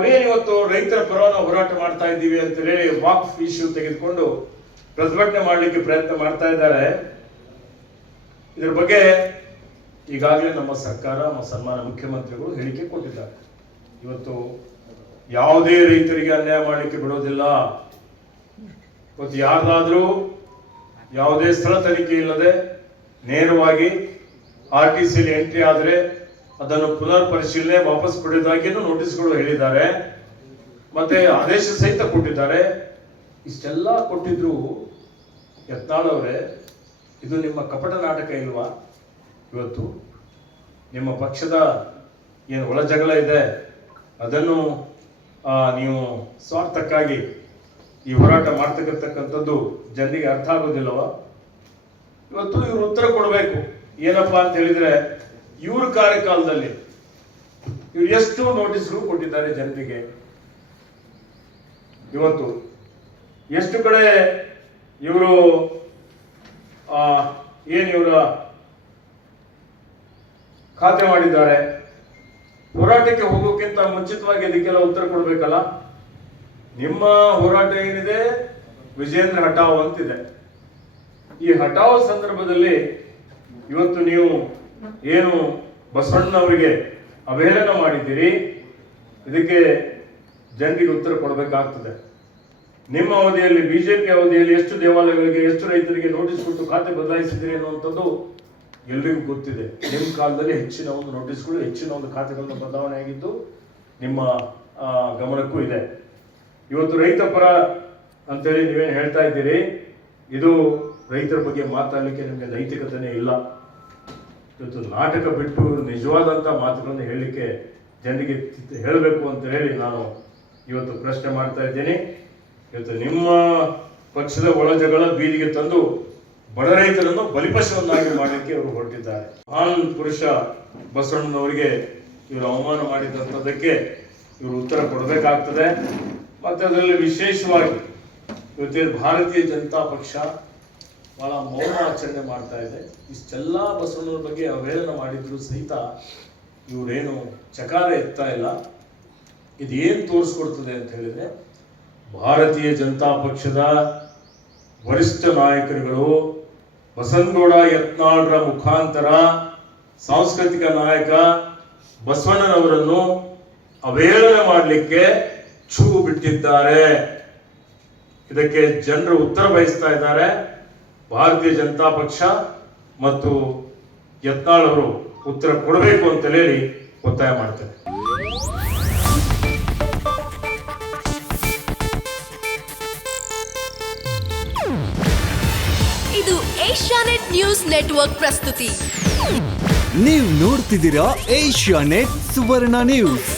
ಅವ್ರೇನು ಇವತ್ತು ರೈತರ ಪರವಾನ ಹೋರಾಟ ಮಾಡ್ತಾ ಇದ್ದೀವಿ ಅಂತ ಹೇಳಿ ವಾಕ್ ಇಶ್ಯೂ ತೆಗೆದುಕೊಂಡು ಪ್ರತಿಭಟನೆ ಮಾಡಲಿಕ್ಕೆ ಪ್ರಯತ್ನ ಮಾಡ್ತಾ ಇದ್ದಾರೆ. ಇದ್ರ ಬಗ್ಗೆ ಈಗಾಗಲೇ ನಮ್ಮ ಸರ್ಕಾರ ನಮ್ಮ ಸನ್ಮಾನ ಮುಖ್ಯಮಂತ್ರಿಗಳು ಹೇಳಿಕೆ ಕೊಟ್ಟಿದ್ದಾರೆ. ಇವತ್ತು ಯಾವುದೇ ರೈತರಿಗೆ ಅನ್ಯಾಯ ಮಾಡಲಿಕ್ಕೆ ಬಿಡೋದಿಲ್ಲ. ಇವತ್ತು ಯಾರ್ದಾದ್ರೂ ಯಾವುದೇ ಸ್ಥಳ ತನಿಖೆ ಇಲ್ಲದೆ ನೇರವಾಗಿ ಆರ್ ಟಿ ಸಿಲಿ ಎಂಟ್ರಿ ಆದರೆ ಅದನ್ನು ಪುನರ್ ಪರಿಶೀಲನೆ ವಾಪಸ್ ಪಡೆಯುವುದಾಗಿಯೂ ನೋಟಿಸ್ಗಳು ಹೇಳಿದ್ದಾರೆ. ಮತ್ತೆ ಆದೇಶ ಸಹಿತ ಕೊಟ್ಟಿದ್ದಾರೆ. ಇಷ್ಟೆಲ್ಲ ಕೊಟ್ಟಿದ್ರು ಯತ್ನಾಳ್ ಅವರೇ, ಇದು ನಿಮ್ಮ ಕಪಟ ನಾಟಕ ಇಲ್ವಾ? ಇವತ್ತು ನಿಮ್ಮ ಪಕ್ಷದ ಏನು ಒಳ ಜಗಳ ಇದೆ, ಅದನ್ನು ನೀವು ಸ್ವಾರ್ಥಕ್ಕಾಗಿ ಈ ಹೋರಾಟ ಮಾಡ್ತಕ್ಕಂಥದ್ದು ಜನರಿಗೆ ಅರ್ಥ ಆಗೋದಿಲ್ಲವ? ಇವತ್ತು ಇವರು ಉತ್ತರ ಕೊಡಬೇಕು. ಏನಪ್ಪಾ ಅಂತ ಹೇಳಿದ್ರೆ ಇವ್ರ ಕಾರ್ಯಕಾಲದಲ್ಲಿ ಇವ್ರು ಎಷ್ಟು ನೋಟಿಸ್ಗಳು ಕೊಟ್ಟಿದ್ದಾರೆ ಜನರಿಗೆ ಇವತ್ತು ಎಷ್ಟು ಕಡೆ ಇವರು ಏನು ಇವರ ಖಾತೆ ಮಾಡಿದ್ದಾರೆ? ಹೋರಾಟಕ್ಕೆ ಹೋಗೋಕ್ಕಿಂತ ಮುಂಚಿತವಾಗಿ ಇದಕ್ಕೆಲ್ಲ ಉತ್ತರ ಕೊಡಬೇಕಲ್ಲ? ನಿಮ್ಮ ಹೋರಾಟ ಏನಿದೆ? ವಿಜೇಂದ್ರ ಹಟಾವ್ ಅಂತಿದೆ. ಈ ಹಟಾವ್ ಸಂದರ್ಭದಲ್ಲಿ ಇವತ್ತು ನೀವು ಏನು ಬಸವಣ್ಣವರಿಗೆ ಅವಹೇಳನ ಮಾಡಿದ್ದೀರಿ? ಇದಕ್ಕೆ ಜನರಿಗೆ ಉತ್ತರ ಕೊಡಬೇಕಾಗ್ತದೆ. ನಿಮ್ಮ ಅವಧಿಯಲ್ಲಿ, ಬಿಜೆಪಿ ಅವಧಿಯಲ್ಲಿ ಎಷ್ಟು ದೇವಾಲಯಗಳಿಗೆ, ಎಷ್ಟು ರೈತರಿಗೆ ನೋಟಿಸ್ ಕೊಟ್ಟು ಖಾತೆ ಬದಲಾಯಿಸಿದ್ರಿ ಅನ್ನುವಂಥದ್ದು ಎಲ್ರಿಗೂ ಗೊತ್ತಿದೆ. ನಿಮ್ಮ ಕಾಲದಲ್ಲಿ ಹೆಚ್ಚಿನ ಒಂದು ನೋಟಿಸ್ಗಳು ಹೆಚ್ಚಿನ ಒಂದು ಖಾತೆಗಳನ್ನು ಬದಲಾವಣೆ ಆಗಿದ್ದು ನಿಮ್ಮ ಗಮನಕ್ಕೂ ಇದೆ. ಇವತ್ತು ರೈತ ಪರ ಅಂತೇಳಿ ನೀವೇನು ಹೇಳ್ತಾ ಇದ್ದೀರಿ? ಇದು ರೈತರ ಬಗ್ಗೆ ಮಾತಾಡಲಿಕ್ಕೆ ನಿಮಗೆ ನೈತಿಕತೆನೇ ಇಲ್ಲ. ಇವತ್ತು ನಾಟಕ ಬಿಟ್ಟು ನಿಜವಾದಂಥ ಮಾತುಗಳನ್ನು ಹೇಳಲಿಕ್ಕೆ ಜನರಿಗೆ ಹೇಳಬೇಕು ಅಂತ ಹೇಳಿ ನಾನು ಇವತ್ತು ಪ್ರಶ್ನೆ ಮಾಡ್ತಾ ಇದ್ದೀನಿ. ಇವತ್ತು ನಿಮ್ಮ ಪಕ್ಷದ ಒಳಜಗಳ ಬೀದಿಗೆ ತಂದು ಬಡ ರೈತರನ್ನು ಬಲಿಪಶವನ್ನಾಗಿ ಮಾಡಲಿಕ್ಕೆ ಅವರು ಹೊರಟಿದ್ದಾರೆ. ಮಹಾನ್ ಪುರುಷ ಬಸವಣ್ಣನವರಿಗೆ ಇವರು ಅವಮಾನ ಮಾಡಿದಂಥದ್ದಕ್ಕೆ ಇವರು ಉತ್ತರ ಕೊಡಬೇಕಾಗ್ತದೆ. ಮತ್ತು ಅದರಲ್ಲಿ ವಿಶೇಷವಾಗಿ ಇವತ್ತೇನು ಭಾರತೀಯ ಜನತಾ ಪಕ್ಷ ಬಹಳ ಮೌನ ಆಚರಣೆ ಮಾಡ್ತಾ ಇದೆ. ಇಷ್ಟೆಲ್ಲ ಬಸವಣ್ಣನ ಬಗ್ಗೆ ಅವಹೇಳನ ಮಾಡಿದ್ರು ಸಹಿತ ಇವರೇನು ಚಕಾರ ಎತ್ತಾ ಇಲ್ಲ. ಇದೇನು ತೋರಿಸ್ಕೊಡ್ತದೆ ಅಂತ ಹೇಳಿದ್ರೆ, ಭಾರತೀಯ ಜನತಾ ಪಕ್ಷದ ವರಿಷ್ಠ ನಾಯಕರುಗಳು ಬಸನಗೌಡ ಯತ್ನಾಳ್ರ ಮುಖಾಂತರ ಸಾಂಸ್ಕೃತಿಕ ನಾಯಕ ಬಸವಣ್ಣನವರನ್ನು ಅವಹೇಳನ ಮಾಡಲಿಕ್ಕೆ ಛೂ ಬಿಟ್ಟಿದ್ದಾರೆ. ಇದಕ್ಕೆ ಜನರು ಉತ್ತರ ಬಯಸ್ತಾ ಇದ್ದಾರೆ. ಭಾರತೀಯ ಜನತಾ ಪಕ್ಷ ಮತ್ತು ಯತ್ನಾಳ್ ಅವರು ಉತ್ತರ ಕೊಡಬೇಕು ಅಂತ ಹೇಳಿ ಒತ್ತಾಯ ಮಾಡ್ತೇನೆ. ಇದು ಏಷ್ಯಾನೆಟ್ ನ್ಯೂಸ್ ನೆಟ್ವರ್ಕ್ ಪ್ರಸ್ತುತಿ. ನೀವು ನೋಡ್ತಿದ್ದೀರಾ ಏಷ್ಯಾ ನೆಟ್ ಸುವರ್ಣ ನ್ಯೂಸ್.